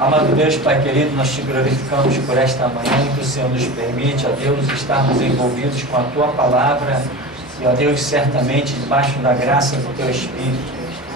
Amado Deus, Pai querido, nós te glorificamos por esta manhã que o Senhor nos permite, ó Deus, estarmos envolvidos com a Tua Palavra e, ó Deus, certamente debaixo da graça do Teu Espírito.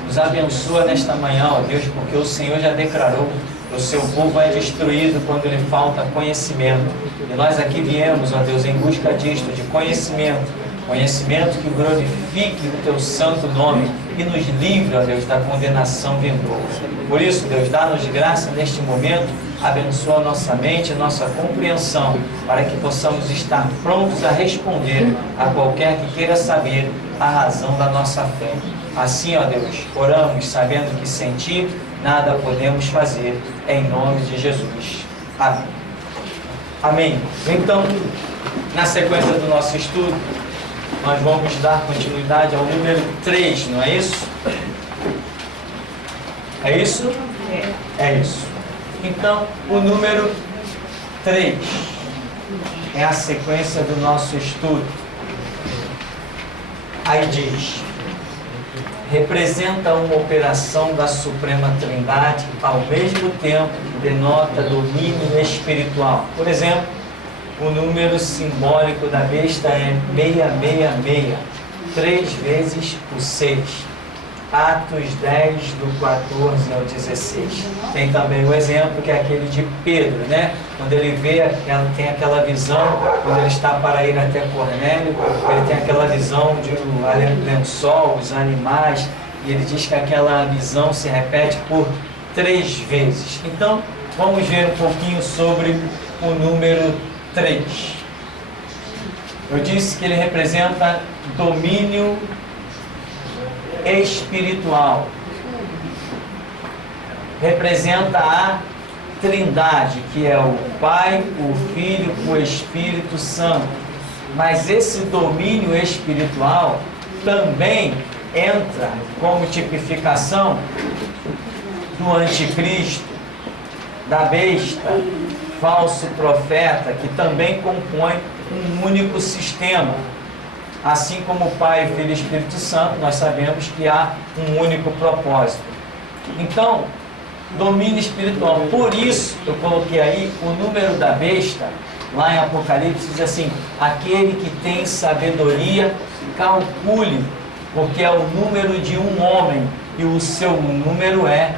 Nos abençoa nesta manhã, ó Deus, porque o Senhor já declarou que o Seu povo é destruído quando lhe falta conhecimento. E nós aqui viemos, ó Deus, em busca disto, de conhecimento que glorifique o Teu santo nome e nos livre, ó Deus, da condenação vindoura. Por isso, Deus, dá-nos graça neste momento, abençoa nossa mente, nossa compreensão, para que possamos estar prontos a responder a qualquer que queira saber a razão da nossa fé. Assim, ó Deus, oramos sabendo que sem Ti nada podemos fazer, em nome de Jesus. Amém. Amém. Então, na sequência do nosso estudo, nós vamos dar continuidade ao número 3, não é isso? É isso? É isso. Então, o número 3 é a sequência do nosso estudo. Aí diz: representa uma operação da Suprema Trindade, ao mesmo tempo que denota domínio espiritual. Por exemplo, o número simbólico da besta é 666, 3 vezes o 6. Atos 10, do 14 ao 16. Tem também o exemplo que é aquele de Pedro, né? Quando ele vê, tem aquela visão, quando ele está para ir até Cornélio, ele tem aquela visão de um lençol, os animais, e ele diz que aquela visão se repete por 3 vezes. Então, vamos ver um pouquinho sobre o número 3. Eu disse que ele representa domínio espiritual. Representa a Trindade, que é o Pai, o Filho, o Espírito Santo. Mas esse domínio espiritual também entra como tipificação do anticristo, da besta, falso profeta, que também compõe um único sistema. Assim como o Pai, Filho e Espírito Santo, nós sabemos que há um único propósito. Então, domínio espiritual. Por isso, eu coloquei aí o número da besta, lá em Apocalipse, diz assim: aquele que tem sabedoria, calcule, porque é o número de um homem, e o seu número é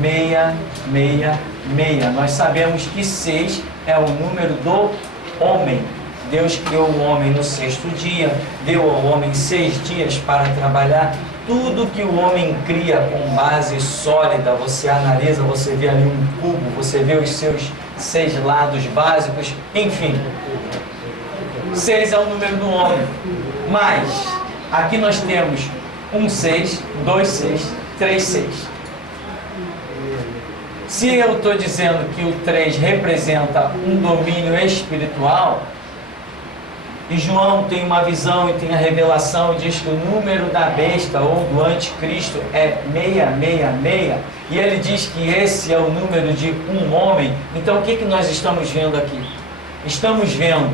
666. Nós sabemos que 6 é o número do homem. Deus criou o homem no 6º dia, deu ao homem 6 dias para trabalhar. Tudo que o homem cria com base sólida, você analisa, você vê ali um cubo, você vê os seus 6 lados básicos, enfim. 6 é o número do homem. Mas, aqui nós temos 1 6, 2 6, 3 6. Se eu estou dizendo que o 3 representa um domínio espiritual, e João tem uma visão e tem a revelação e diz que o número da besta ou do anticristo é 666, e ele diz que esse é o número de um homem. Então o que nós estamos vendo aqui? Estamos vendo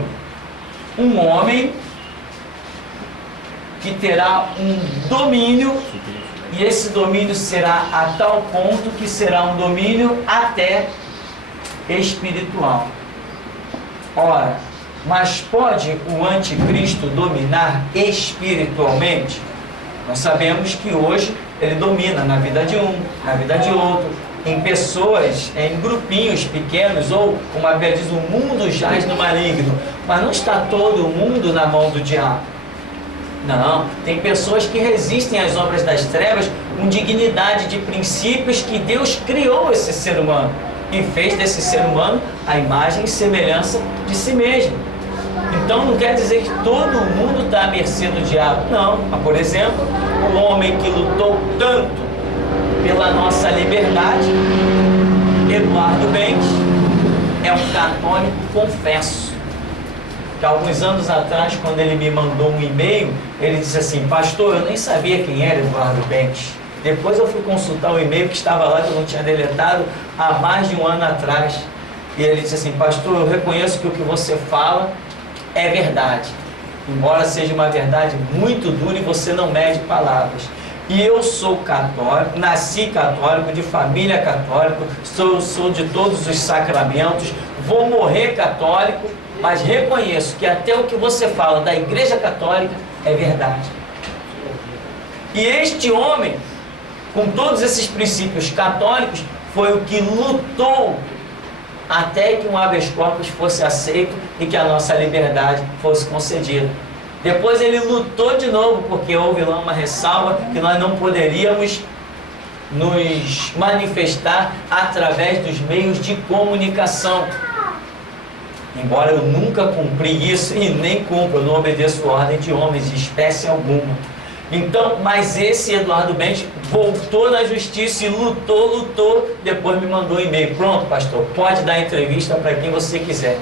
um homem que terá um domínio, e esse domínio será a tal ponto que será um domínio até espiritual. Ora, mas pode o anticristo dominar espiritualmente? Nós sabemos que hoje ele domina na vida de um, na vida de outro, em pessoas, em grupinhos pequenos, ou, como a Bíblia diz, o mundo jaz no maligno. Mas não está todo mundo na mão do diabo. Não, tem pessoas que resistem às obras das trevas com dignidade de princípios que Deus criou esse ser humano e fez desse ser humano a imagem e semelhança de si mesmo. Então não quer dizer que todo mundo está à mercê do diabo, não. Mas, por exemplo, o homem que lutou tanto pela nossa liberdade, Eduardo Bens, é um católico confesso. Que alguns anos atrás, quando ele me mandou um e-mail, ele disse assim: pastor, eu nem sabia quem era Eduardo Bens. Depois eu fui consultar o e-mail que estava lá, que eu não tinha deletado há mais de um ano atrás. E ele disse assim: pastor, eu reconheço que o que você fala é verdade, embora seja uma verdade muito dura e você não mede palavras. E eu sou católico, nasci católico, de família católica, sou de todos os sacramentos, vou morrer católico, mas reconheço que até o que você fala da Igreja Católica é verdade. E este homem, com todos esses princípios católicos, foi o que lutou até que um habeas corpus fosse aceito e que a nossa liberdade fosse concedida. Depois ele lutou de novo, porque houve lá uma ressalva que nós não poderíamos nos manifestar através dos meios de comunicação. Embora eu nunca cumpri isso e nem cumpro, eu não obedeço ordem de homens de espécie alguma. Então, mas esse Eduardo Bentes voltou na justiça e lutou, depois me mandou um e-mail. Pronto, pastor, pode dar entrevista para quem você quiser.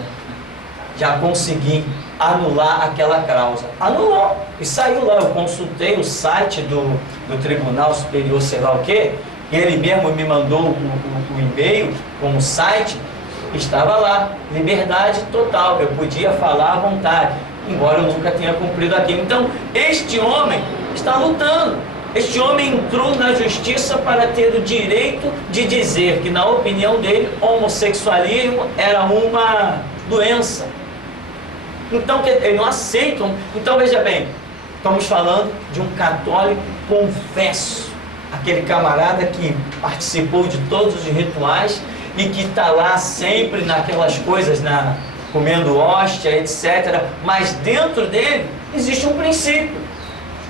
Já consegui anular aquela cláusula. Anulou e saiu lá. Eu consultei o site do Tribunal Superior, sei lá o quê. Ele mesmo me mandou o e-mail com o site. Estava lá, liberdade total. Eu podia falar à vontade, embora eu nunca tenha cumprido aquilo. Então, este homem está lutando. Este homem entrou na justiça para ter o direito de dizer que, na opinião dele, homossexualismo era uma doença. Então, eles não aceitam. Então, veja bem, estamos falando de um católico confesso, aquele camarada que participou de todos os rituais e que está lá sempre naquelas coisas, comendo hóstia, etc. Mas dentro dele existe um princípio.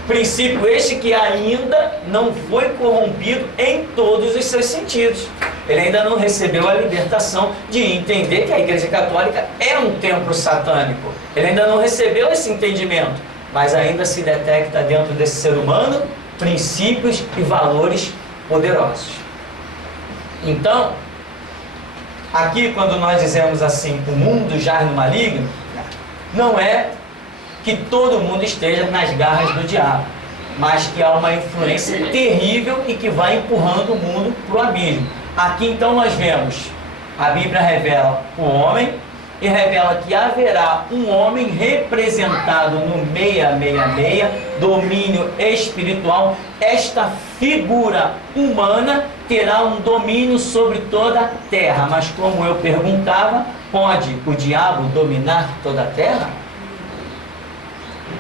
Princípio este que ainda não foi corrompido em todos os seus sentidos. Ele ainda não recebeu a libertação de entender que a Igreja Católica é um templo satânico. Ele ainda não recebeu esse entendimento, mas ainda se detecta dentro desse ser humano princípios e valores poderosos. Então, aqui quando nós dizemos assim, o mundo jaz no maligno, não é que todo mundo esteja nas garras do diabo, mas que há uma influência terrível e que vai empurrando o mundo para o abismo. Aqui então nós vemos, a Bíblia revela o homem e revela que haverá um homem representado no 666, domínio espiritual. Esta figura humana terá um domínio sobre toda a terra. Mas como eu perguntava, pode o diabo dominar toda a terra?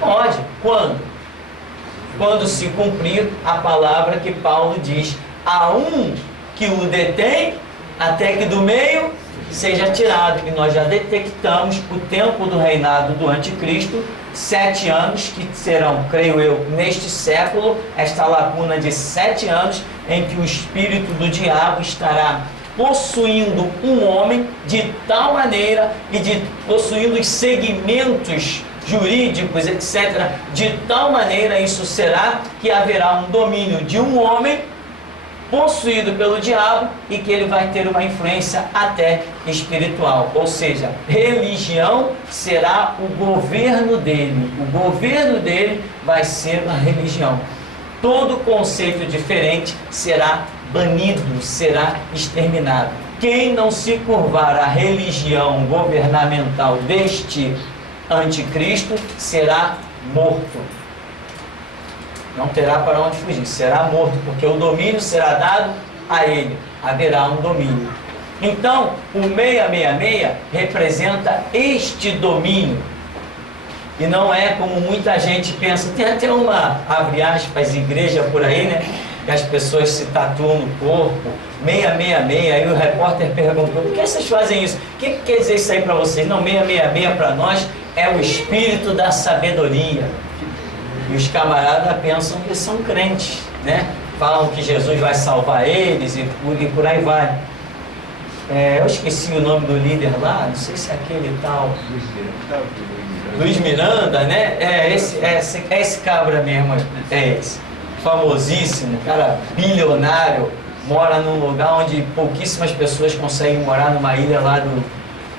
Pode. Quando? Quando se cumprir a palavra que Paulo diz: há um que o detém até que do meio seja tirado. E nós já detectamos o tempo do reinado do anticristo, 7 anos, que serão, creio eu, neste século, esta lacuna de 7 anos, em que o espírito do diabo estará possuindo um homem de tal maneira e possuindo os segmentos jurídicos, etc., de tal maneira isso será que haverá um domínio de um homem possuído pelo diabo e que ele vai ter uma influência até espiritual. Ou seja, religião será o governo dele. O governo dele vai ser a religião. Todo conceito diferente será banido, será exterminado. Quem não se curvar à religião governamental deste anticristo será morto. Não terá para onde fugir, será morto, porque o domínio será dado a ele, haverá um domínio. Então, o 666 representa este domínio, e não é como muita gente pensa. Tem até uma, abre aspas, igreja por aí, né, que as pessoas se tatuam no corpo, 666, aí o repórter perguntou: por que vocês fazem isso? O que quer dizer isso aí para vocês? Não, 666 para nós é o espírito da sabedoria. E os camaradas pensam que são crentes, né? Falam que Jesus vai salvar eles e por aí vai. Eu esqueci o nome do líder lá, não sei se é aquele tal Luiz Miranda, né? É esse cabra mesmo, é esse. Famosíssimo, cara bilionário, mora num lugar onde pouquíssimas pessoas conseguem morar, numa ilha lá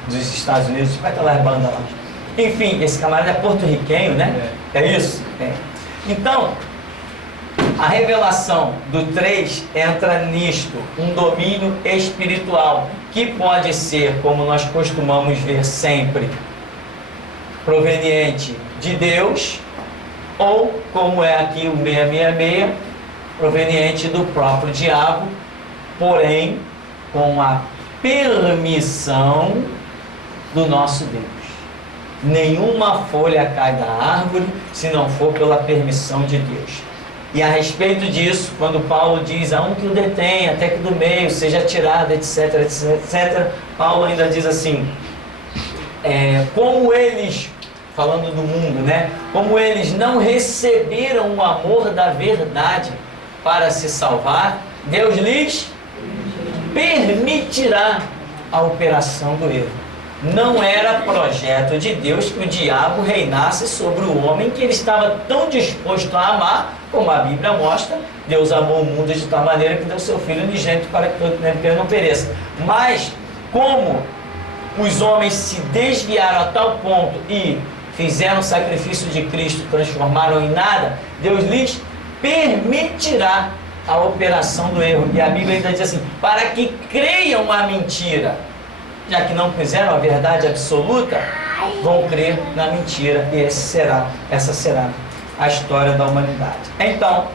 dos Estados Unidos. Vai estar lá a banda lá. Enfim, esse camarada é porto-riquenho, né? É isso? É. Então, a revelação do 3 entra nisto, um domínio espiritual, que pode ser, como nós costumamos ver sempre, proveniente de Deus, ou, como é aqui o 666, proveniente do próprio diabo, porém com a permissão do nosso Deus. Nenhuma folha cai da árvore se não for pela permissão de Deus. E a respeito disso, quando Paulo diz a um que o detém, até que do meio seja tirado, etc, etc, Paulo ainda diz assim, como eles, falando do mundo, né? Como eles não receberam o amor da verdade para se salvar, Deus lhes permitirá a operação do erro. Não era projeto de Deus que o diabo reinasse sobre o homem que ele estava tão disposto a amar, como a Bíblia mostra. Deus amou o mundo de tal maneira que deu seu Filho unigênito para que ele não pereça. Mas, como os homens se desviaram a tal ponto e fizeram o sacrifício de Cristo, transformaram em nada, Deus lhes permitirá a operação do erro. E a Bíblia ainda diz assim, para que creiam a mentira. Já que não fizeram a verdade absoluta, vão crer na mentira, e essa será a história da humanidade. Então,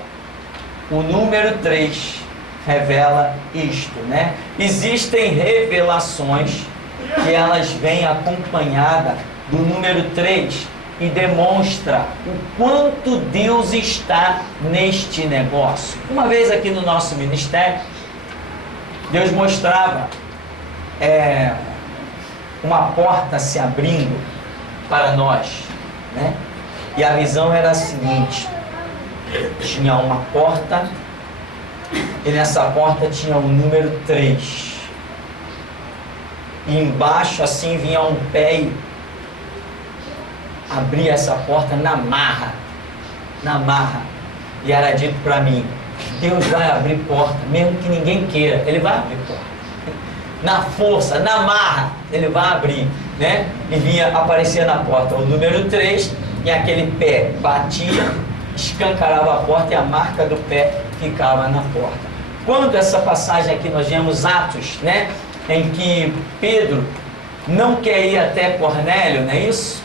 o número 3 revela isto, né? Existem revelações que elas vêm acompanhadas do número 3 e demonstra o quanto Deus está neste negócio. Uma vez aqui no nosso ministério, Deus mostrava uma porta se abrindo para nós, né? E a visão era a seguinte: tinha uma porta e nessa porta tinha o número 3 e embaixo assim vinha um pé e abria essa porta na marra, e era dito para mim, Deus vai abrir porta, mesmo que ninguém queira, Ele vai abrir porta. Na força, na marra, Ele vai abrir, né? E aparecia na porta o número 3, e aquele pé batia, escancarava a porta e a marca do pé ficava na porta. Quando essa passagem aqui nós vemos Atos, né? Em que Pedro não quer ir até Cornélio, não é isso?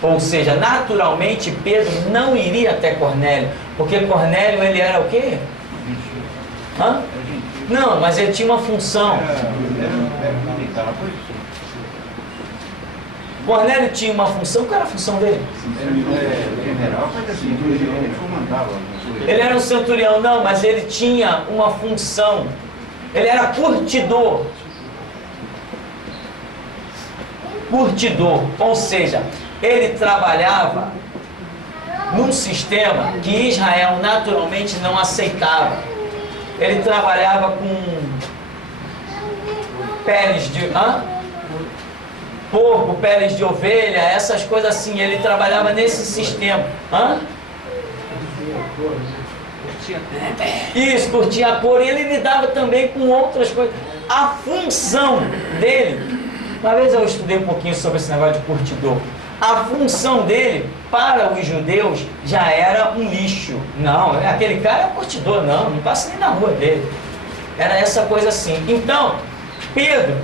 Ou seja, naturalmente Pedro não iria até Cornélio, porque Cornélio ele era o quê? Hã? Não, mas ele tinha uma função. Cornélio tinha uma função. Qual era a função dele? Ele era um centurião, não, mas ele tinha uma função. Ele era curtidor. Curtidor, ou seja, ele trabalhava num sistema que Israel naturalmente não aceitava. Ele trabalhava com peles de porco, peles de ovelha, essas coisas assim. Ele trabalhava nesse sistema. Isso, curtia a cor. E ele lidava também com outras coisas. A função dele, uma vez eu estudei um pouquinho sobre esse negócio de curtidor. A função dele, para os judeus, já era um lixo. Não, aquele cara é um curtidor, não passa nem na rua dele. Era essa coisa assim. Então, Pedro,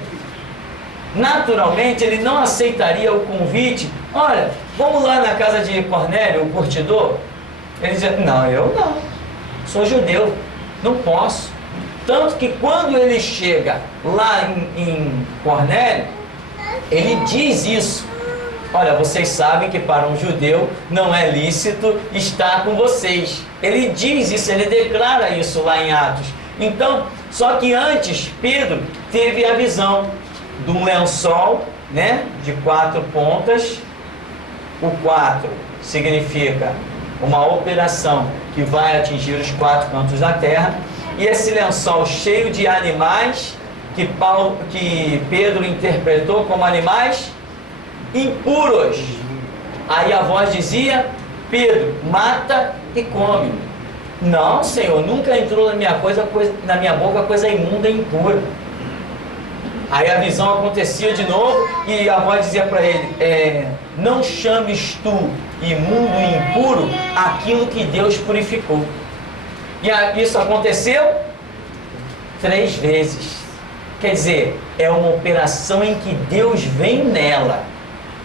naturalmente, ele não aceitaria o convite. Olha, vamos lá na casa de Cornélio, o curtidor. Ele dizia, não, eu não. Sou judeu, não posso. Tanto que quando ele chega lá em Cornélio, ele diz isso. Olha, vocês sabem que para um judeu não é lícito estar com vocês. Ele diz isso, ele declara isso lá em Atos. Então, só que antes, Pedro teve a visão de um lençol, né, de 4 pontas. O 4 significa uma operação que vai atingir os 4 cantos da terra. E esse lençol cheio de animais que Pedro interpretou como animais impuros. Aí a voz dizia, Pedro, mata e come. Não, Senhor, nunca entrou na minha boca coisa imunda e impura. Aí a visão acontecia de novo e a voz dizia para ele, não chames tu imundo e impuro aquilo que Deus purificou. E isso aconteceu 3 vezes. Quer dizer, é uma operação em que Deus vem nela.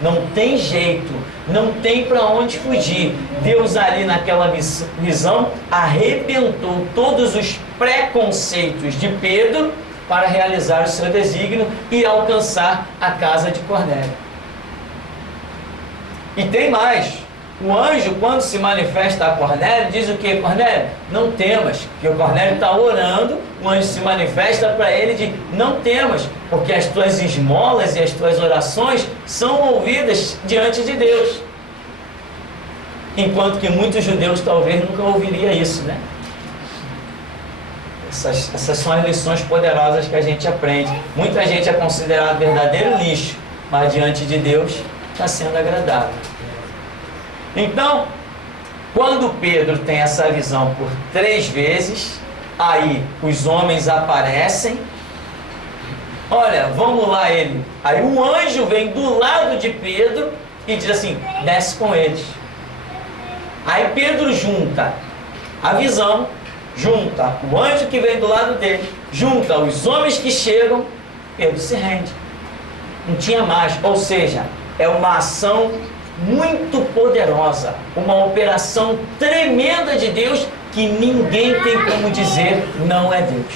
Não tem jeito, não tem para onde fugir. Deus ali naquela visão arrebentou todos os preconceitos de Pedro para realizar o seu desígnio e alcançar a casa de Cornélio. E tem mais. O anjo, quando se manifesta a Cornélio, diz o que? Cornélio, não temas, porque o Cornélio está orando, o anjo se manifesta para ele e diz, não temas, porque as tuas esmolas e as tuas orações são ouvidas diante de Deus. Enquanto que muitos judeus talvez nunca ouviriam isso, né? Essas são as lições poderosas que a gente aprende. Muita gente é considerado verdadeiro lixo, mas diante de Deus está sendo agradável. Então, quando Pedro tem essa visão por 3 vezes, aí os homens aparecem. Olha, vamos lá ele. Aí o anjo vem do lado de Pedro e diz assim, desce com eles. Aí Pedro junta a visão, junta o anjo que vem do lado dele, junta os homens que chegam, Pedro se rende. Não tinha mais, ou seja, é uma ação muito poderosa, uma operação tremenda de Deus que ninguém tem como dizer não é Deus.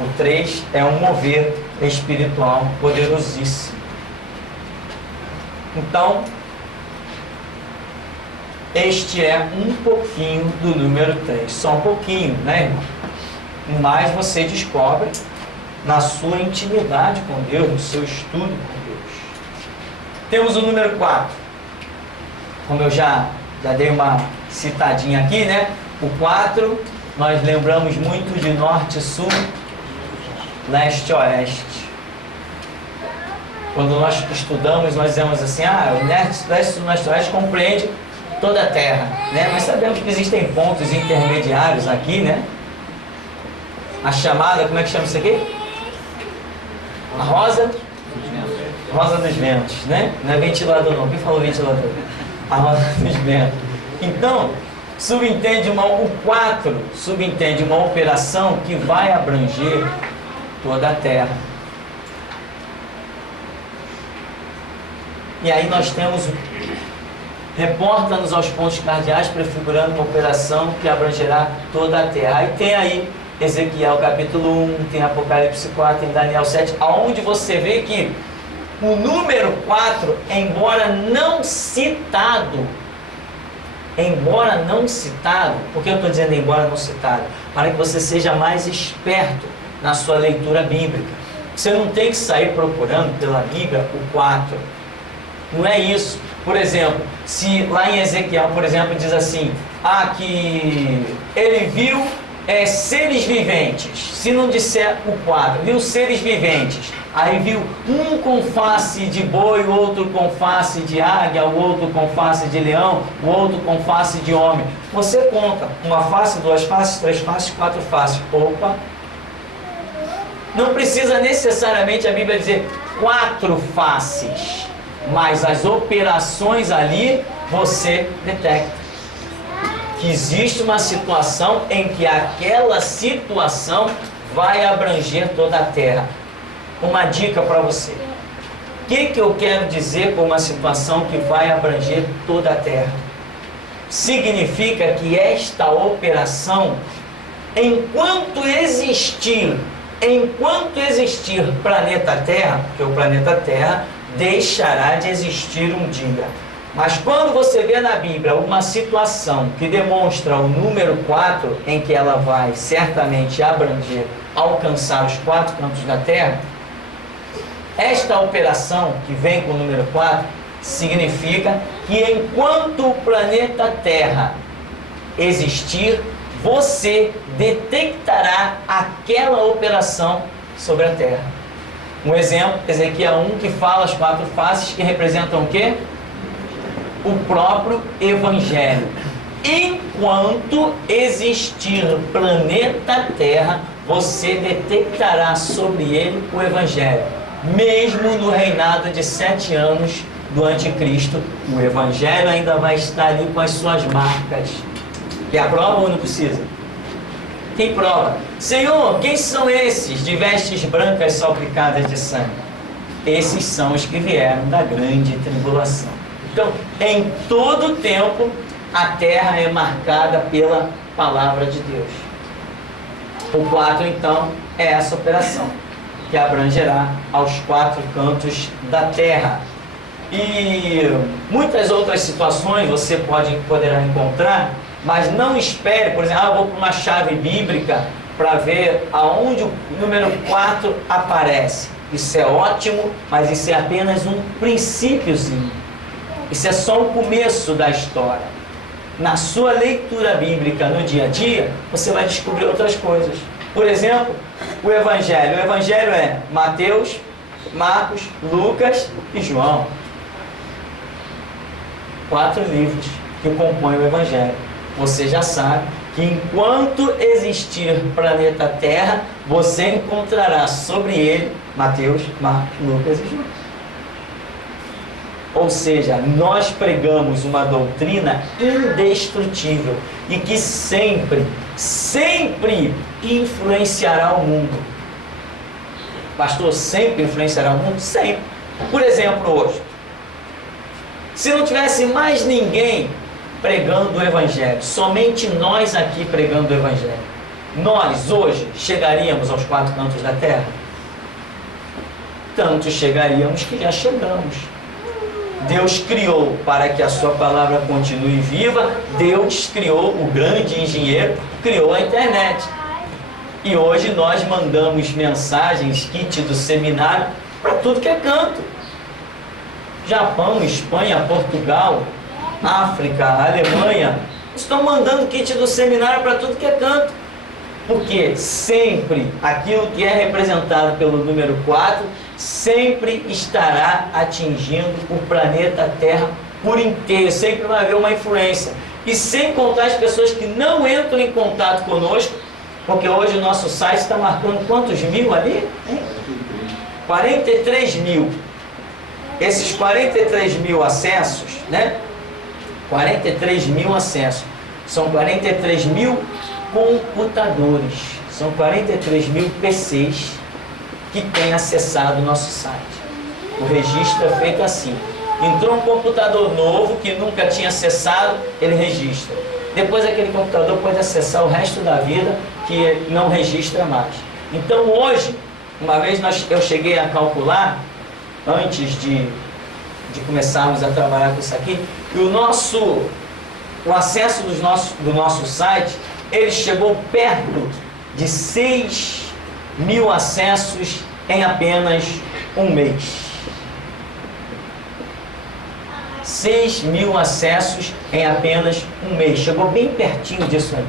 O 3 é um mover espiritual poderosíssimo. Então, este é um pouquinho do número 3, só um pouquinho, né, irmão? Mas você descobre na sua intimidade com Deus, no seu estudo com Deus. Temos o número 4. Como eu já dei uma citadinha aqui, né? O 4, nós lembramos muito de norte, sul, leste, oeste. Quando nós estudamos, nós dizemos assim, o leste, sul, leste, oeste compreende toda a Terra, né? Nós sabemos que existem pontos intermediários aqui, né? A chamada, como é que chama isso aqui? A rosa dos ventos, né? Não é ventilador não, quem falou ventilador? A roda dos ventos. Então, o 4 subentende uma operação que vai abranger toda a Terra. E aí nós temos, reporta-nos aos pontos cardeais, prefigurando uma operação que abrangerá toda a Terra. Aí tem aí Ezequiel capítulo 1, tem Apocalipse 4, tem Daniel 7, aonde você vê que o número 4, embora não citado, por que eu estou dizendo embora não citado? Para que você seja mais esperto na sua leitura bíblica. Você não tem que sair procurando pela Bíblia o 4. Não é isso. Por exemplo, se lá em Ezequiel, por exemplo, diz assim, que ele viu seres viventes. Se não disser o 4, viu seres viventes. Aí viu um com face de boi, o outro com face de águia, o outro com face de leão, o outro com face de homem. Você conta uma face, 2 faces, 3 faces, 4 faces. Opa! Não precisa necessariamente a Bíblia dizer 4 faces, mas as operações ali você detecta que existe uma situação em que aquela situação vai abranger toda a Terra. Uma dica para você. O que eu quero dizer com uma situação que vai abranger toda a Terra? Significa que esta operação, enquanto existir planeta Terra, porque o planeta Terra deixará de existir um dia. Mas quando você vê na Bíblia uma situação que demonstra o número 4, em que ela vai certamente abranger, alcançar os 4 cantos da Terra, esta operação que vem com o número 4 significa que enquanto o planeta Terra existir, você detectará aquela operação sobre a Terra. Um exemplo, Ezequiel 1, que fala as 4 faces que representam o quê? O próprio Evangelho. Enquanto existir planeta Terra, você detectará sobre ele o Evangelho. Mesmo no reinado de 7 anos do Anticristo, o Evangelho ainda vai estar ali com as suas marcas. E a prova ou não precisa? Quem prova? Senhor, quem são esses de vestes brancas salpicadas de sangue? Esses são os que vieram da grande tribulação. Então, em todo tempo, a terra é marcada pela palavra de Deus. O 4, então, é essa operação, que abrangerá aos 4 cantos da terra. E muitas outras situações você poderá encontrar, mas não espere, por exemplo, eu vou para uma chave bíblica para ver aonde o número 4 aparece. Isso é ótimo, mas isso é apenas um princípiozinho. Isso é só o começo da história. Na sua leitura bíblica no dia a dia, você vai descobrir outras coisas. Por exemplo, o Evangelho. O Evangelho é Mateus, Marcos, Lucas e João. 4 livros que compõem o Evangelho. Você já sabe que enquanto existir planeta Terra, você encontrará sobre ele Mateus, Marcos, Lucas e João. Ou seja, nós pregamos uma doutrina indestrutível e que sempre, sempre influenciará o mundo. Pastor, sempre influenciará o mundo? Sempre. Por exemplo, hoje, se não tivesse mais ninguém pregando o Evangelho, somente nós aqui pregando o Evangelho, nós hoje chegaríamos aos 4 cantos da terra? Tanto chegaríamos que já chegamos. Deus criou para que a sua palavra continue viva. Deus criou, o grande engenheiro, criou a internet. E hoje nós mandamos mensagens, kit do seminário, para tudo que é canto. Japão, Espanha, Portugal, África, Alemanha, estão mandando kit do seminário para tudo que é canto. Porque sempre aquilo que é representado pelo número 4 sempre estará atingindo o planeta Terra por inteiro, sempre vai haver uma influência. E sem contar as pessoas que não entram em contato conosco, porque hoje o nosso site está marcando quantos mil ali? 43 mil. Esses 43 mil acessos, né? 43 mil acessos. São 43 mil computadores. São 43 mil PCs que têm acessado o nosso site. O registro é feito assim. Entrou um computador novo que nunca tinha acessado, ele registra. Depois aquele computador pode acessar o resto da vida, que não registra mais. Então hoje, uma vez eu cheguei a calcular, antes de começarmos a trabalhar com isso aqui, e o acesso do nosso site, ele chegou perto de 6 mil acessos em apenas um mês. 6 mil acessos em apenas um mês. Chegou bem pertinho disso aí.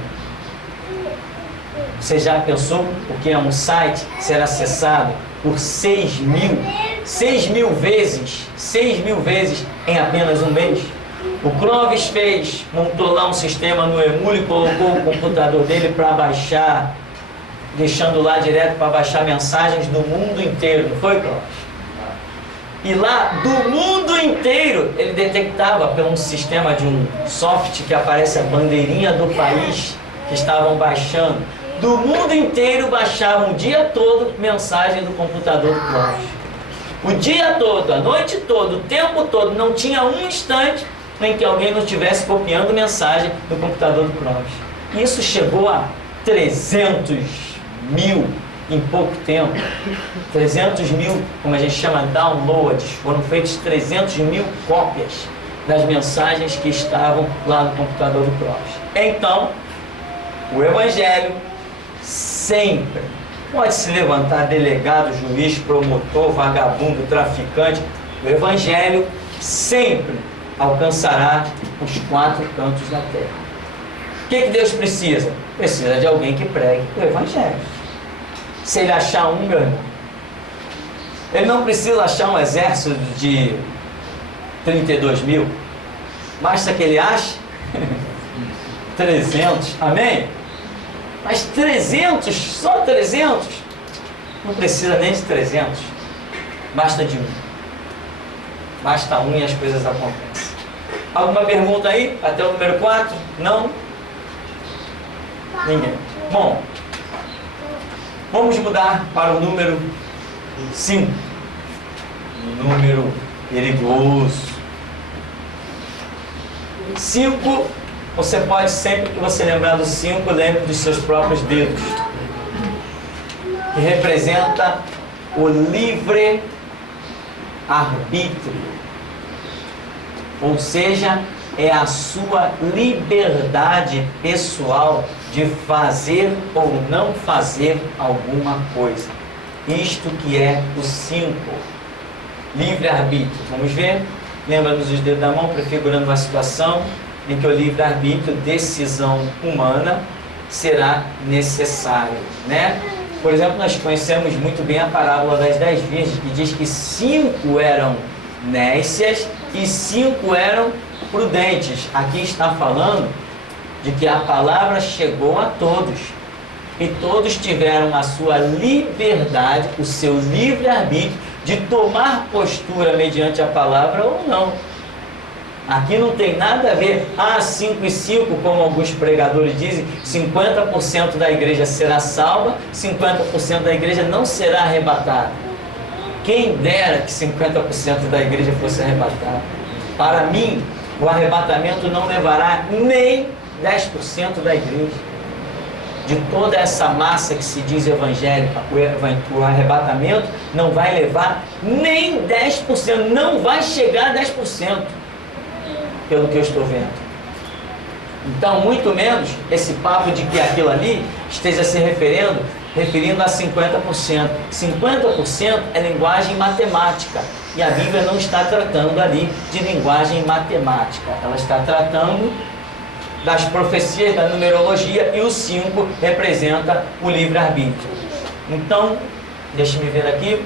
Você já pensou o que é um site ser acessado por 6 mil? 6 mil vezes em apenas um mês? O Clóvis montou lá um sistema no Emule e colocou o computador dele para baixar, deixando lá direto para baixar mensagens do mundo inteiro, não foi, Clóvis? E lá, do mundo inteiro, ele detectava pelo um sistema de um software que aparece a bandeirinha do país que estavam baixando. Do mundo inteiro baixavam o dia todo mensagem do computador do Clóvis. O dia todo, a noite toda, o tempo todo, não tinha um instante em que alguém não estivesse copiando mensagem do computador do Clóvis. Isso chegou a 300 mil em pouco tempo. 300 mil, como a gente chama, downloads. Foram feitos 300 mil cópias das mensagens que estavam lá no computador do Clóvis. Então, o Evangelho sempre pode se levantar delegado, juiz, promotor, vagabundo, traficante. O Evangelho sempre alcançará os 4 cantos da terra. O que Deus precisa? Precisa de alguém que pregue o Evangelho. Se ele achar um, meu irmão, ele não precisa achar um exército de 32 mil. Basta que ele ache 300, amém? Mas 300, só 300, não precisa nem de 300, basta de um. Basta um e as coisas acontecem. Alguma pergunta aí? Até o número 4? Não? Ninguém. Bom, vamos mudar para o número 5. um número perigoso. 5, você pode, sempre que você lembrar do 5, lembre dos seus próprios dedos, que representa o livre arbítrio, ou seja, é a sua liberdade pessoal de fazer ou não fazer alguma coisa. Isto que é o 5, livre-arbítrio. Vamos ver? Lembra-nos os dedos da mão, prefigurando uma situação em que o livre-arbítrio, decisão humana, será necessário, né? Por exemplo, nós conhecemos muito bem a parábola das 10 virgens, que diz que 5 eram nécias e 5 eram prudentes. Aqui está falando de que a palavra chegou a todos, e todos tiveram a sua liberdade, o seu livre-arbítrio de tomar postura mediante a palavra ou não. Aqui não tem nada a ver, 5 e 5, como alguns pregadores dizem, 50% da igreja será salva, 50% da igreja não será arrebatada. Quem dera que 50% da igreja fosse arrebatada. Para mim, o arrebatamento não levará nem 10% da igreja. De toda essa massa que se diz evangélica, o arrebatamento não vai levar nem 10%, não vai chegar a 10%, pelo que eu estou vendo. Então, muito menos esse papo de que aquilo ali esteja se referindo a 50%. 50% é linguagem matemática, e a Bíblia não está tratando ali de linguagem matemática, ela está tratando das profecias, da numerologia, e o 5 representa o livre-arbítrio. Então, deixe-me ver aqui.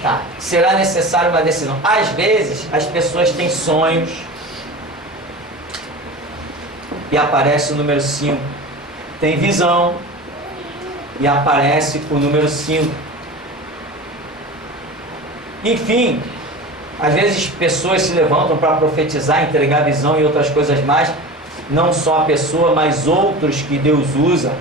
Tá. Será necessária uma decisão. Às vezes, as pessoas têm sonhos e aparece o número 5. Tem visão e aparece o número 5. Enfim, às vezes pessoas se levantam para profetizar, entregar visão e outras coisas mais. Não só a pessoa, mas outros que Deus usa.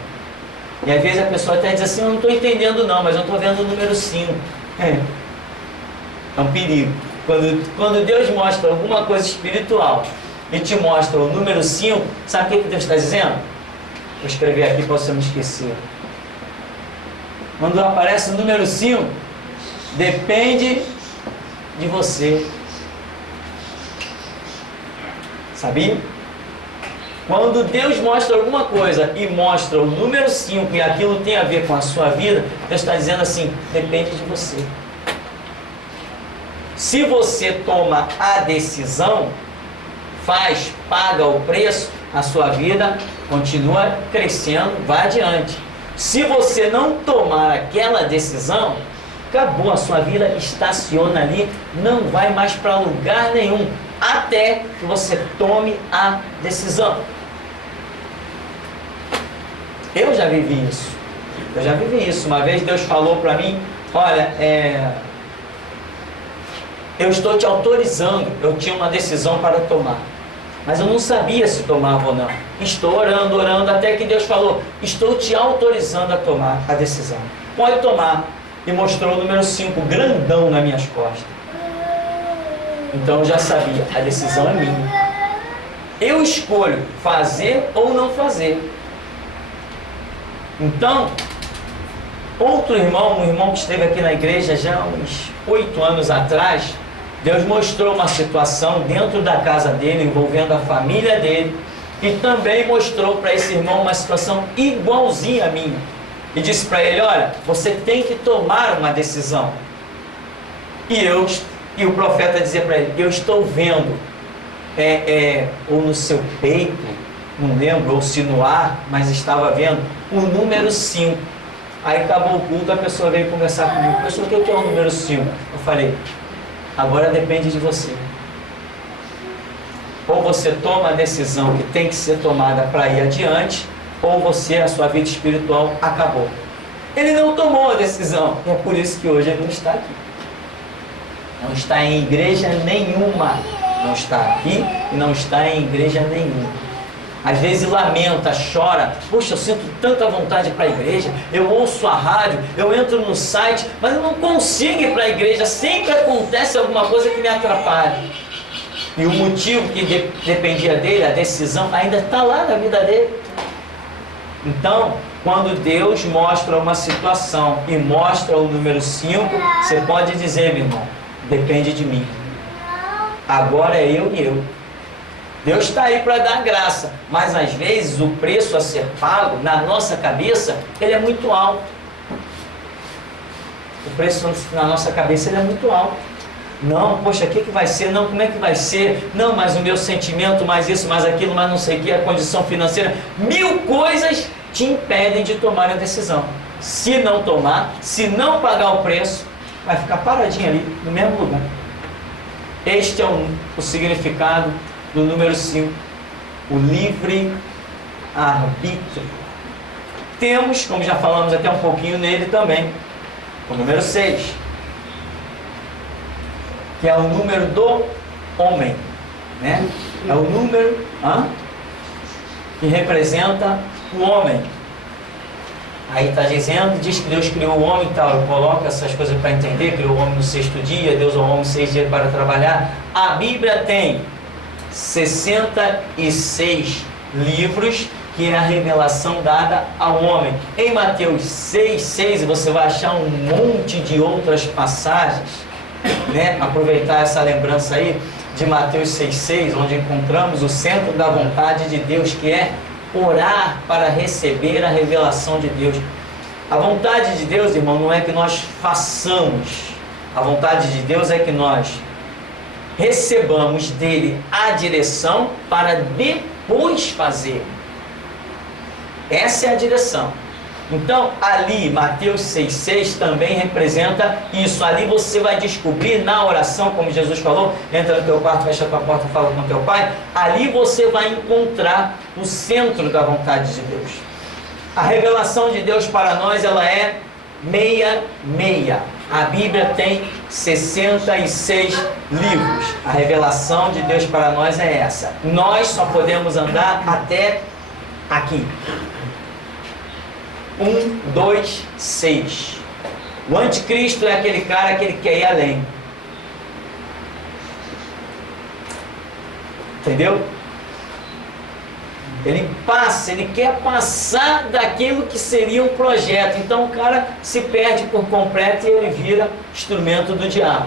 E às vezes a pessoa até diz assim: eu não estou entendendo não, mas eu estou vendo o número 5. É um perigo. Quando Deus mostra alguma coisa espiritual e te mostra o número 5, sabe o que Deus está dizendo? Vou escrever aqui para você não esquecer. Quando aparece o número 5, depende de você. Sabia? Quando Deus mostra alguma coisa e mostra o número 5 e aquilo tem a ver com a sua vida, Deus está dizendo assim: depende de você. Se você toma a decisão, paga o preço, a sua vida continua crescendo, vai adiante. Se você não tomar aquela decisão, acabou, a sua vida estaciona ali, não vai mais para lugar nenhum, até que você tome a decisão. Eu já vivi isso. Uma vez Deus falou para mim: olha, eu estou te autorizando. Eu tinha uma decisão para tomar, mas eu não sabia se tomava ou não. Estou orando, até que Deus falou: estou te autorizando a tomar a decisão. Pode tomar. E mostrou o número 5 grandão nas minhas costas. Então eu já sabia, a decisão é minha. Eu escolho fazer ou não fazer. Então, outro irmão, um irmão que esteve aqui na igreja já há uns 8 anos atrás, Deus mostrou uma situação dentro da casa dele, envolvendo a família dele, e também mostrou para esse irmão uma situação igualzinha a minha. E disse para ele: olha, você tem que tomar uma decisão. E o profeta dizia para ele: eu estou vendo, ou no seu peito, não lembro, ou se no ar, mas estava vendo o número 5. Aí acabou o culto, a pessoa veio conversar comigo: pessoal, o que é o número 5? Eu falei: agora depende de você. Ou você toma a decisão que tem que ser tomada para ir adiante, ou a sua vida espiritual acabou. Ele não tomou a decisão, é por isso que hoje ele não está aqui. Não está em igreja nenhuma. Não está aqui e não está em igreja nenhuma. Às vezes lamenta, chora. Poxa, eu sinto tanta vontade para a igreja. Eu ouço a rádio, eu entro no site, mas eu não consigo ir para a igreja. Sempre acontece alguma coisa que me atrapalha. E o motivo que dependia dele, a decisão, ainda está lá na vida dele. Então, quando Deus mostra uma situação e mostra o número 5, você pode dizer, meu irmão, depende de mim. Agora é eu e eu. Deus está aí para dar graça, mas às vezes o preço a ser pago, na nossa cabeça, ele é muito alto. O preço na nossa cabeça ele é muito alto. Não, poxa, o que vai ser? Não, como é que vai ser? Não, mas o meu sentimento, mais isso, mais aquilo, mais não sei o que, a condição financeira. 1000 coisas te impedem de tomar a decisão. Se não tomar, se não pagar o preço, vai ficar paradinho ali, no mesmo lugar. Este é o significado do número 5, o livre-arbítrio. Temos, como já falamos até um pouquinho nele também, o número 6, que é o número do homem, né? É o número que representa o homem. Aí está dizendo, diz que Deus criou o homem e tal. Eu coloco essas coisas para entender. Criou o homem no 6º dia, Deus ao homem 6 dias para trabalhar. A Bíblia tem 66 livros, que é a revelação dada ao homem. Em Mateus 6:6 você vai achar um monte de outras passagens, né? Aproveitar essa lembrança aí de Mateus 6:6, onde encontramos o centro da vontade de Deus, que é orar para receber a revelação de Deus. A vontade de Deus, irmão, não é que nós façamos. A vontade de Deus é que nós recebamos dele a direção para depois fazer. Essa é a direção. Então, ali, Mateus 6,6 também representa isso. Ali você vai descobrir na oração, como Jesus falou, entra no teu quarto, fecha a tua porta, fala com teu pai. Ali você vai encontrar o centro da vontade de Deus. A revelação de Deus para nós, ela é meia. A Bíblia tem 66 livros. A revelação de Deus para nós é essa. Nós só podemos andar até aqui. 1, 2, 6. O anticristo é aquele cara que ele quer ir além. Entendeu? Ele quer passar daquilo que seria um projeto. Então o cara se perde por completo e ele vira instrumento do diabo.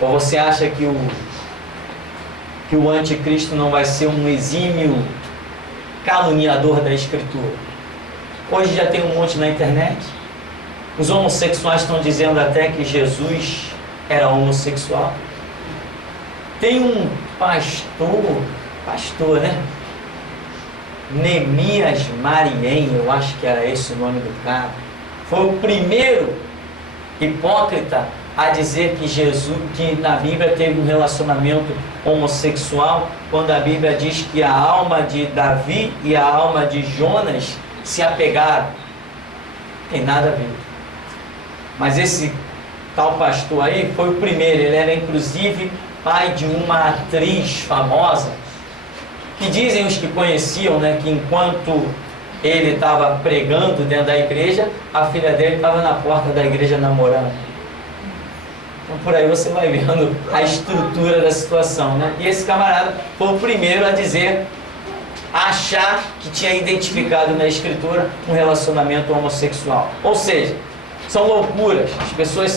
Ou você acha que o anticristo não vai ser um exímio caluniador da Escritura? Hoje já tem um monte na internet. Os homossexuais estão dizendo até que Jesus era homossexual. Tem um pastor, né? Neemias Mariem, eu acho que era esse o nome do cara. Foi o primeiro hipócrita a dizer que na Bíblia teve um relacionamento homossexual, quando a Bíblia diz que a alma de Davi e a alma de Jonas se apegaram. Tem nada a ver. Mas esse tal pastor aí foi o primeiro. Ele era inclusive pai de uma atriz famosa, que dizem os que conheciam, né, que enquanto ele estava pregando dentro da igreja, a filha dele estava na porta da igreja namorando. Então por aí você vai vendo a estrutura da situação, né? E esse camarada foi o primeiro a dizer, a achar que tinha identificado na Escritura um relacionamento homossexual. Ou seja, são loucuras. As pessoas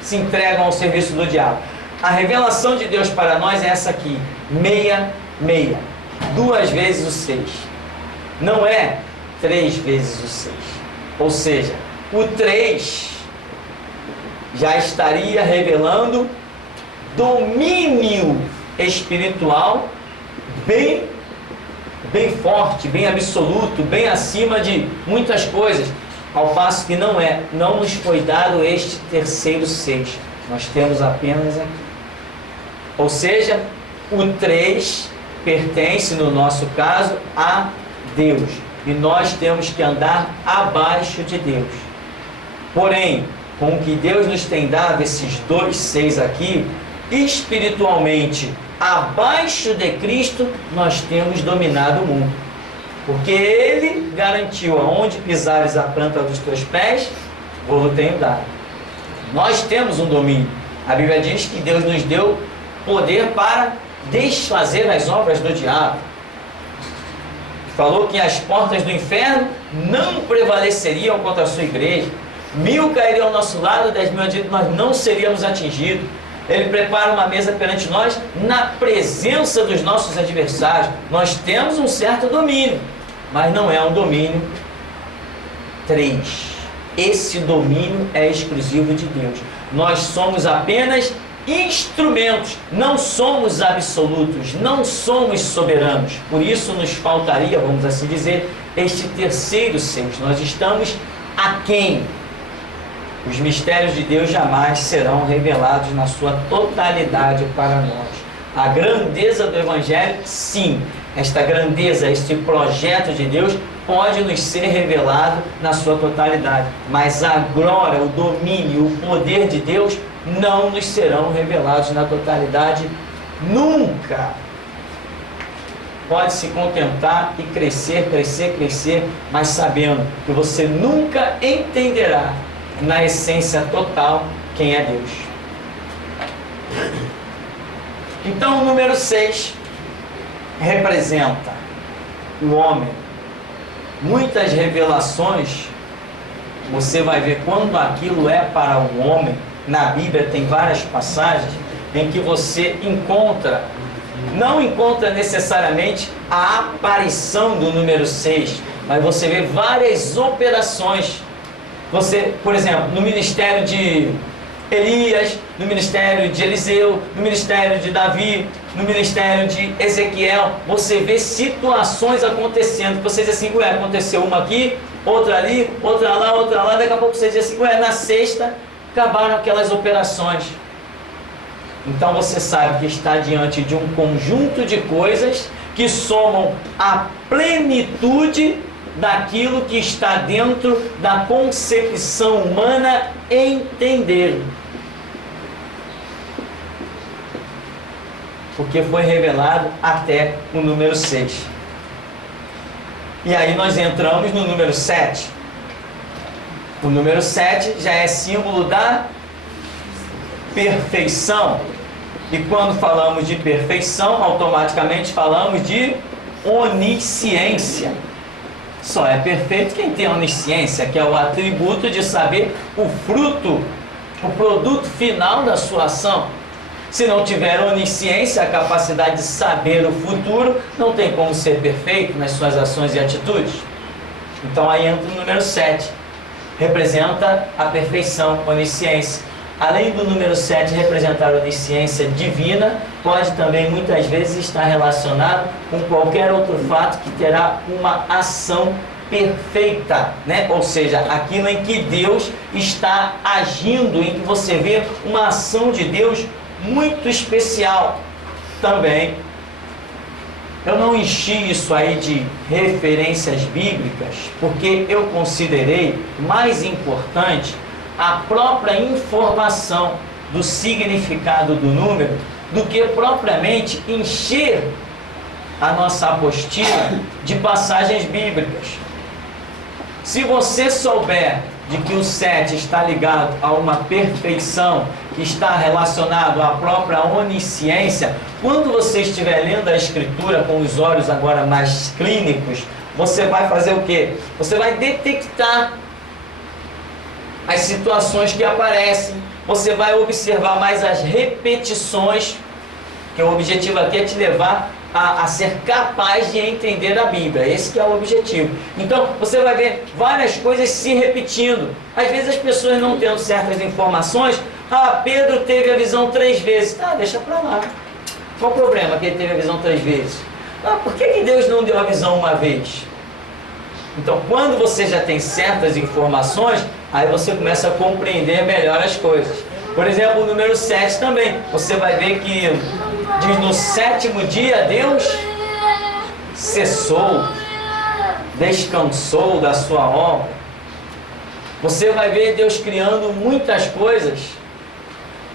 se entregam ao serviço do diabo. A revelação de Deus para nós é essa aqui, meia. 2 vezes o 6. Não é 3 vezes o 6. Ou seja, o 3 já estaria revelando domínio espiritual bem forte, bem absoluto, bem acima de muitas coisas. Ao passo que não nos foi dado este terceiro 6. Nós temos apenas aqui. Ou seja, o 3 pertence, no nosso caso, a Deus. E nós temos que andar abaixo de Deus. Porém, com o que Deus nos tem dado, esses 2 6 aqui, espiritualmente abaixo de Cristo, nós temos dominado o mundo. Porque Ele garantiu: aonde pisares a planta dos teus pés, vou tenho dado. Nós temos um domínio. A Bíblia diz que Deus nos deu poder para desfazer as obras do diabo. Falou que as portas do inferno não prevaleceriam contra a sua igreja. 1000 cairiam ao nosso lado, 10.000 adiante, nós não seríamos atingidos. Ele prepara uma mesa perante nós na presença dos nossos adversários. Nós temos um certo domínio, mas não é um domínio 3. Esse domínio é exclusivo de Deus. Nós somos apenas instrumentos, não somos absolutos, não somos soberanos. Por isso nos faltaria, vamos assim dizer, este terceiro ser. Nós estamos aquém. Os mistérios de Deus jamais serão revelados na sua totalidade para nós. A grandeza do Evangelho, sim, esta grandeza, este projeto de Deus pode nos ser revelado na sua totalidade, mas a glória, o domínio, o poder de Deus não nos serão revelados na totalidade nunca. Pode se contentar e crescer, crescer, crescer, mas sabendo que você nunca entenderá na essência total quem é Deus. Então o número 6 representa o homem. Muitas revelações você vai ver quando aquilo é para o homem. Na Bíblia tem várias passagens em que você não encontra necessariamente a aparição do número 6, mas você vê várias operações. Você, por exemplo, no ministério de Elias, no ministério de Eliseu, no ministério de Davi, no ministério de Ezequiel, você vê situações acontecendo. Você diz assim: ué, aconteceu uma aqui, outra ali, outra lá, daqui a pouco você diz assim: ué, na sexta acabaram aquelas operações. Então você sabe que está diante de um conjunto de coisas que somam a plenitude daquilo que está dentro da concepção humana entender. Porque foi revelado até o número 6. E aí nós entramos no número 7. O número 7 já é símbolo da perfeição. E quando falamos de perfeição, automaticamente falamos de onisciência. Só é perfeito quem tem onisciência, que é o atributo de saber o fruto, o produto final da sua ação. Se não tiver onisciência, a capacidade de saber o futuro, não tem como ser perfeito nas suas ações e atitudes. Então aí entra o número 7. Representa a perfeição, onisciência. Além do número 7 representar a onisciência divina, pode também muitas vezes estar relacionado com qualquer outro fato que terá uma ação perfeita, né? Ou seja, aquilo em que Deus está agindo, em que você vê uma ação de Deus muito especial também. Eu não enchi isso aí de referências bíblicas, porque eu considerei mais importante a própria informação do significado do número do que propriamente encher a nossa apostila de passagens bíblicas. Se você souber de que o 7 está ligado a uma perfeição, que está relacionado à própria onisciência, quando você estiver lendo a Escritura com os olhos agora mais clínicos, você vai fazer o quê? Você vai detectar as situações que aparecem, você vai observar mais as repetições, que o objetivo aqui é te levar a ser capaz de entender a Bíblia. Esse que é o objetivo. Então, você vai ver várias coisas se repetindo. Às vezes as pessoas não tendo certas informações. Ah, Pedro teve a visão 3 vezes. Ah, deixa pra lá. Qual o problema que ele teve a visão 3 vezes? Ah, por que Deus não deu a visão uma vez? Então, quando você já tem certas informações, aí você começa a compreender melhor as coisas. Por exemplo, o número 7 também. Você vai ver que diz: no 7º dia Deus cessou, descansou da sua obra. Você vai ver Deus criando muitas coisas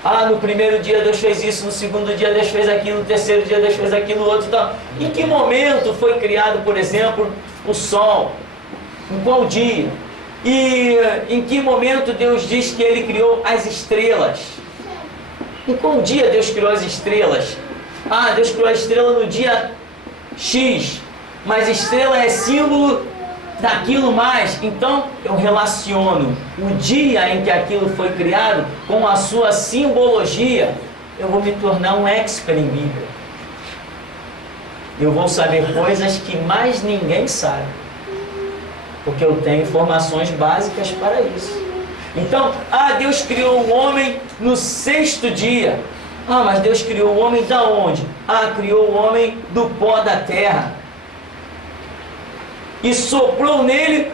Ah, no primeiro dia Deus fez isso, no segundo dia Deus fez aquilo, no terceiro dia Deus fez aquilo, no outro tal. Em que momento foi criado, por exemplo, o sol? Em qual dia? E em que momento Deus diz que Ele criou as estrelas? Em qual dia Deus criou as estrelas? Ah, Deus criou a estrela no dia X, mas estrela é símbolo daquilo mais. Então eu relaciono o dia em que aquilo foi criado com a sua simbologia. Eu vou me tornar um expert em Bíblia. Eu vou saber coisas que mais ninguém sabe, porque eu tenho informações básicas para isso. Então, Deus criou o homem no sexto dia. Mas Deus criou o homem da onde? Criou o homem do pó da terra. E soprou nele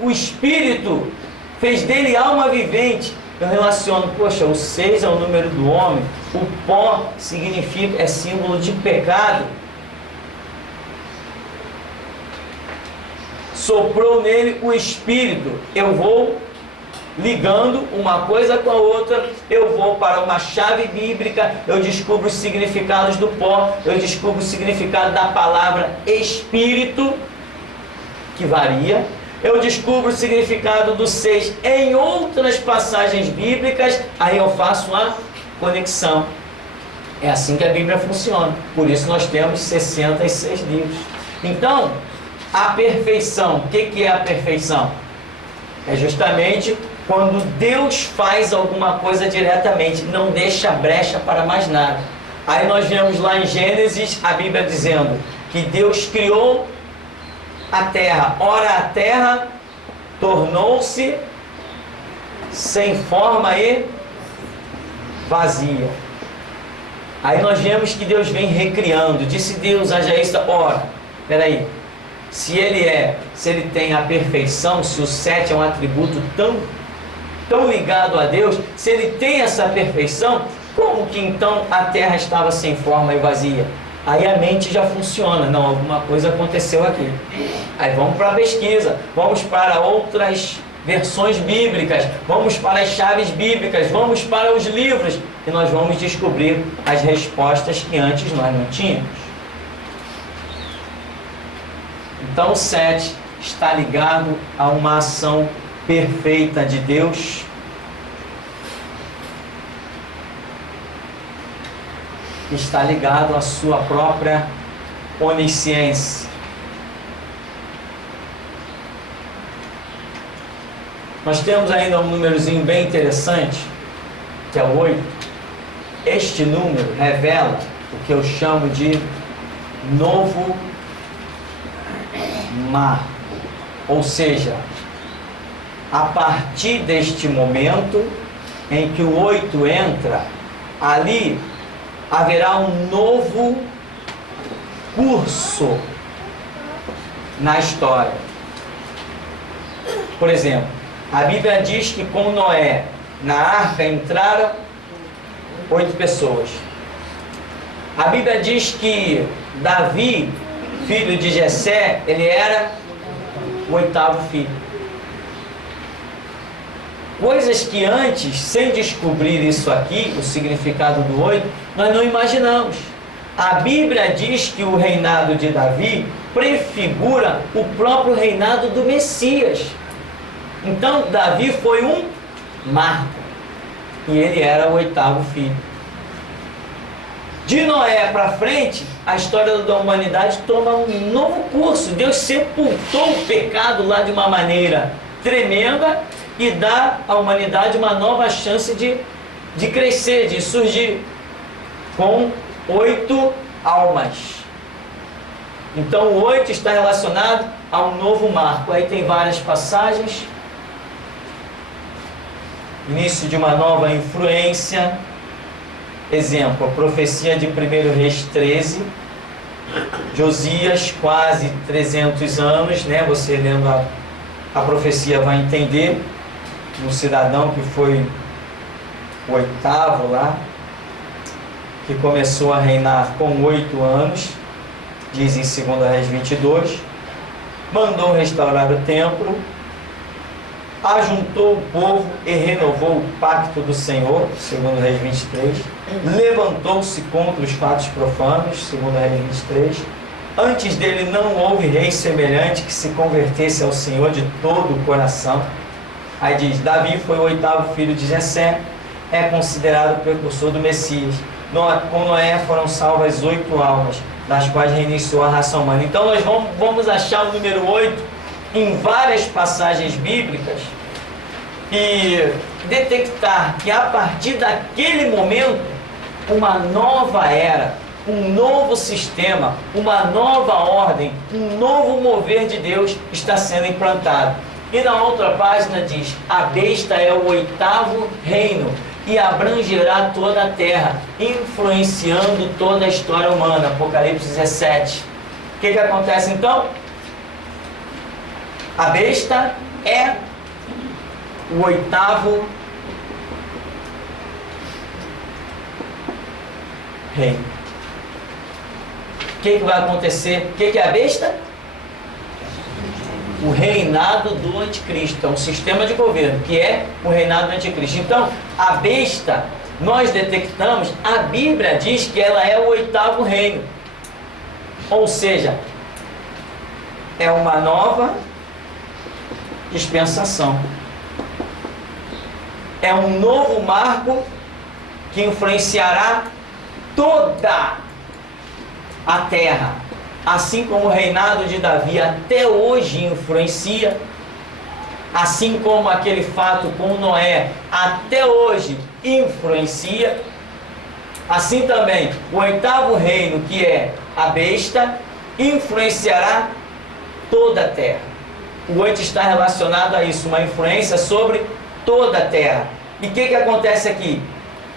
o Espírito, fez dele alma vivente. Eu relaciono, poxa, o 6 é o número do homem, o pó é símbolo de pecado. Soprou nele o Espírito. Eu vou ligando uma coisa com a outra, eu vou para uma chave bíblica, eu descubro os significados do pó, eu descubro o significado da palavra Espírito, que varia, eu descubro o significado do 6 em outras passagens bíblicas, aí eu faço uma conexão. É assim que a Bíblia funciona, por isso nós temos 66 livros. Então, a perfeição, o que é a perfeição? É justamente quando Deus faz alguma coisa diretamente, não deixa brecha para mais nada. Aí nós vemos lá em Gênesis a Bíblia dizendo que Deus criou a terra. Ora, a terra tornou-se sem forma e vazia. Aí nós vemos que Deus vem recriando. Disse Deus, haja isso. Ora, peraí. Se ele tem a perfeição, se o 7 é um atributo tão ligado a Deus, se ele tem essa perfeição, como que então a terra estava sem forma e vazia? Aí a mente já funciona. Não, alguma coisa aconteceu aqui. Aí vamos para a pesquisa, vamos para outras versões bíblicas, vamos para as chaves bíblicas, vamos para os livros, e nós vamos descobrir as respostas que antes nós não tínhamos. Então o 7 está ligado a uma ação perfeita de Deus. Está ligado à sua própria onisciência. Nós temos ainda um númerozinho bem interessante, que é o 8. Este número revela o que eu chamo de novo marco. Ou seja, a partir deste momento em que o 8 entra, ali haverá um novo curso na história. Por exemplo, a Bíblia diz que com Noé na arca entraram 8 pessoas. A Bíblia diz que Davi, filho de Jessé, ele era o 8º filho. Coisas que antes, sem descobrir isso aqui, o significado do 8, nós não imaginamos. A Bíblia diz que o reinado de Davi prefigura o próprio reinado do Messias. Então, Davi foi um marco. E ele era o 8º filho. De Noé para frente, a história da humanidade toma um novo curso. Deus sepultou o pecado lá de uma maneira tremenda e dá à humanidade uma nova chance de crescer, de surgir com 8 almas. Então o 8 está relacionado a um novo marco. Aí tem várias passagens. Início de uma nova influência. Exemplo, a profecia de 1 Reis 13. Josias, quase 300 anos, né? Você lendo a profecia vai entender. Um cidadão que foi o 8º lá, que começou a reinar com 8 anos, diz em 2 Reis 22, mandou restaurar o templo, ajuntou o povo e renovou o pacto do Senhor, segundo Reis 23, levantou-se contra os fatos profanos, segundo Reis 23, antes dele não houve rei semelhante que se convertesse ao Senhor de todo o coração. Aí diz, Davi foi o 8º filho de Jessé, é considerado o precursor do Messias. Com Noé foram salvas 8 almas, das quais reiniciou a raça humana. Então nós vamos achar o número 8 em várias passagens bíblicas e detectar que a partir daquele momento uma nova era, um novo sistema, uma nova ordem, um novo mover de Deus está sendo implantado. E na outra página diz, a besta é o 8º reino e abrangerá toda a terra, influenciando toda a história humana. Apocalipse 17. O que acontece então? A besta é o 8º reino. O que vai acontecer? O que é a besta? O reinado do anticristo. É um sistema de governo, que é o reinado do anticristo. Então, a besta, nós detectamos, a Bíblia diz que ela é o 8º reino. Ou seja, é uma nova dispensação. É um novo marco que influenciará toda a terra. Assim como o reinado de Davi até hoje influencia, assim como aquele fato com Noé até hoje influencia, assim também o 8º reino, que é a besta, influenciará toda a terra. O 8 está relacionado a isso, uma influência sobre toda a terra. E o que acontece aqui?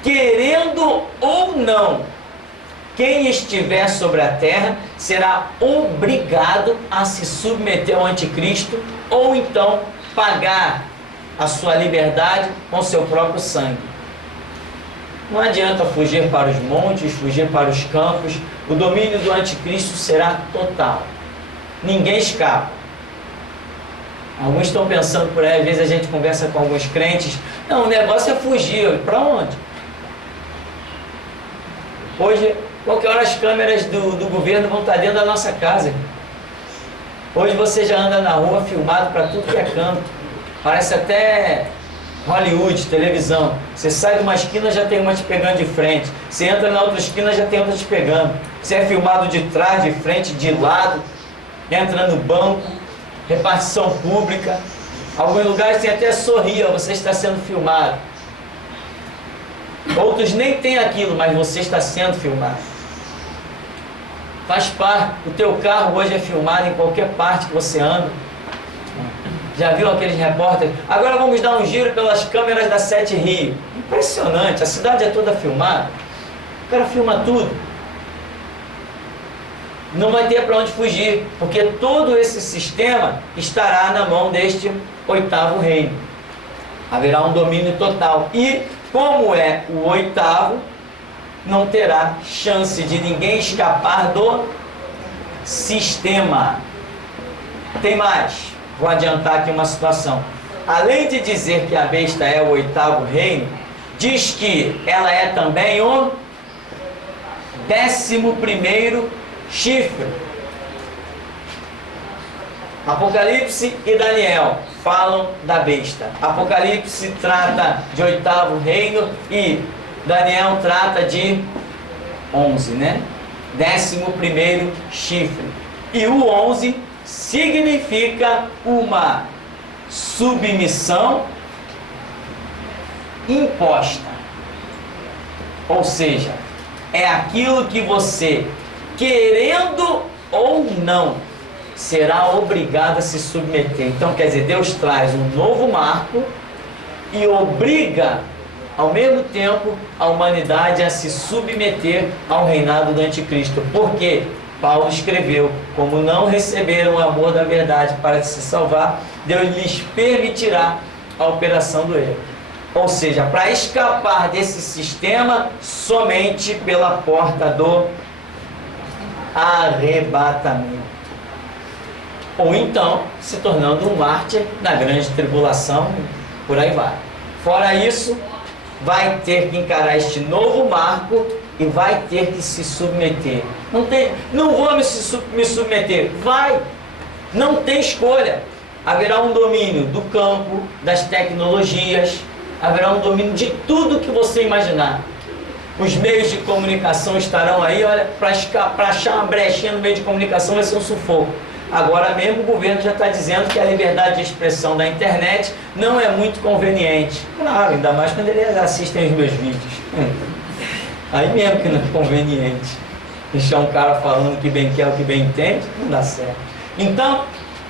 Querendo ou não, quem estiver sobre a terra será obrigado a se submeter ao anticristo ou então pagar a sua liberdade com seu próprio sangue. Não adianta fugir para os montes, fugir para os campos. O domínio do anticristo será total. Ninguém escapa. Alguns estão pensando por aí, às vezes a gente conversa com alguns crentes, não, o negócio é fugir. Para onde? Hoje, qualquer hora as câmeras do governo vão estar dentro da nossa casa. Hoje você já anda na rua filmado para tudo que é canto. Parece até Hollywood, televisão. Você sai de uma esquina, já tem uma te pegando de frente. Você entra na outra esquina, já tem outra te pegando. Você é filmado de trás, de frente, de lado. Entra no banco, repartição pública. Alguns lugares tem até sorrir, você está sendo filmado. Outros nem tem aquilo, mas você está sendo filmado. Faz parte. O teu carro hoje é filmado em qualquer parte que você anda. Já viu aqueles repórteres? Agora vamos dar um giro pelas câmeras da 7 Rio. Impressionante, a cidade é toda filmada. O cara filma tudo. Não vai ter para onde fugir, porque todo esse sistema estará na mão deste 8º reino. Haverá um domínio total. E, como é o 8º, não terá chance de ninguém escapar do sistema. Tem mais. Vou adiantar aqui uma situação. Além de dizer que a besta é o 8º reino, diz que ela é também o 11º chifre. Apocalipse e Daniel falam da besta. Apocalipse trata de 8º reino e Daniel trata de 11, né? 11º chifre. E o 11 significa uma submissão imposta. Ou seja, é aquilo que você, querendo ou não, será obrigado a se submeter. Então, quer dizer, Deus traz um novo marco e obriga, ao mesmo tempo, a humanidade a se submeter ao reinado do anticristo. Por quê? Paulo escreveu, como não receberam o amor da verdade para se salvar, Deus lhes permitirá a operação do erro. Ou seja, para escapar desse sistema, somente pela porta do arrebatamento. Ou então se tornando um mártir na grande tribulação, por aí vai. Fora isso, vai ter que encarar este novo marco e vai ter que se submeter. Não vou me submeter. Vai! Não tem escolha. Haverá um domínio do campo, das tecnologias, haverá um domínio de tudo que você imaginar. Os meios de comunicação estarão aí, olha, para achar uma brechinha no meio de comunicação vai ser um sufoco. Agora mesmo o governo já está dizendo que a liberdade de expressão da internet não é muito conveniente. Claro, ainda mais quando eles assistem os meus vídeos. Aí mesmo que não é conveniente. Deixar um cara falando o que bem quer, o que bem entende, não dá certo. Então,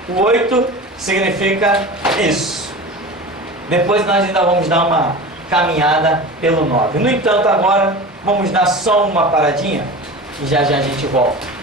o 8 significa isso. Depois nós ainda vamos dar uma caminhada pelo 9. No entanto, agora vamos dar só uma paradinha e já já a gente volta.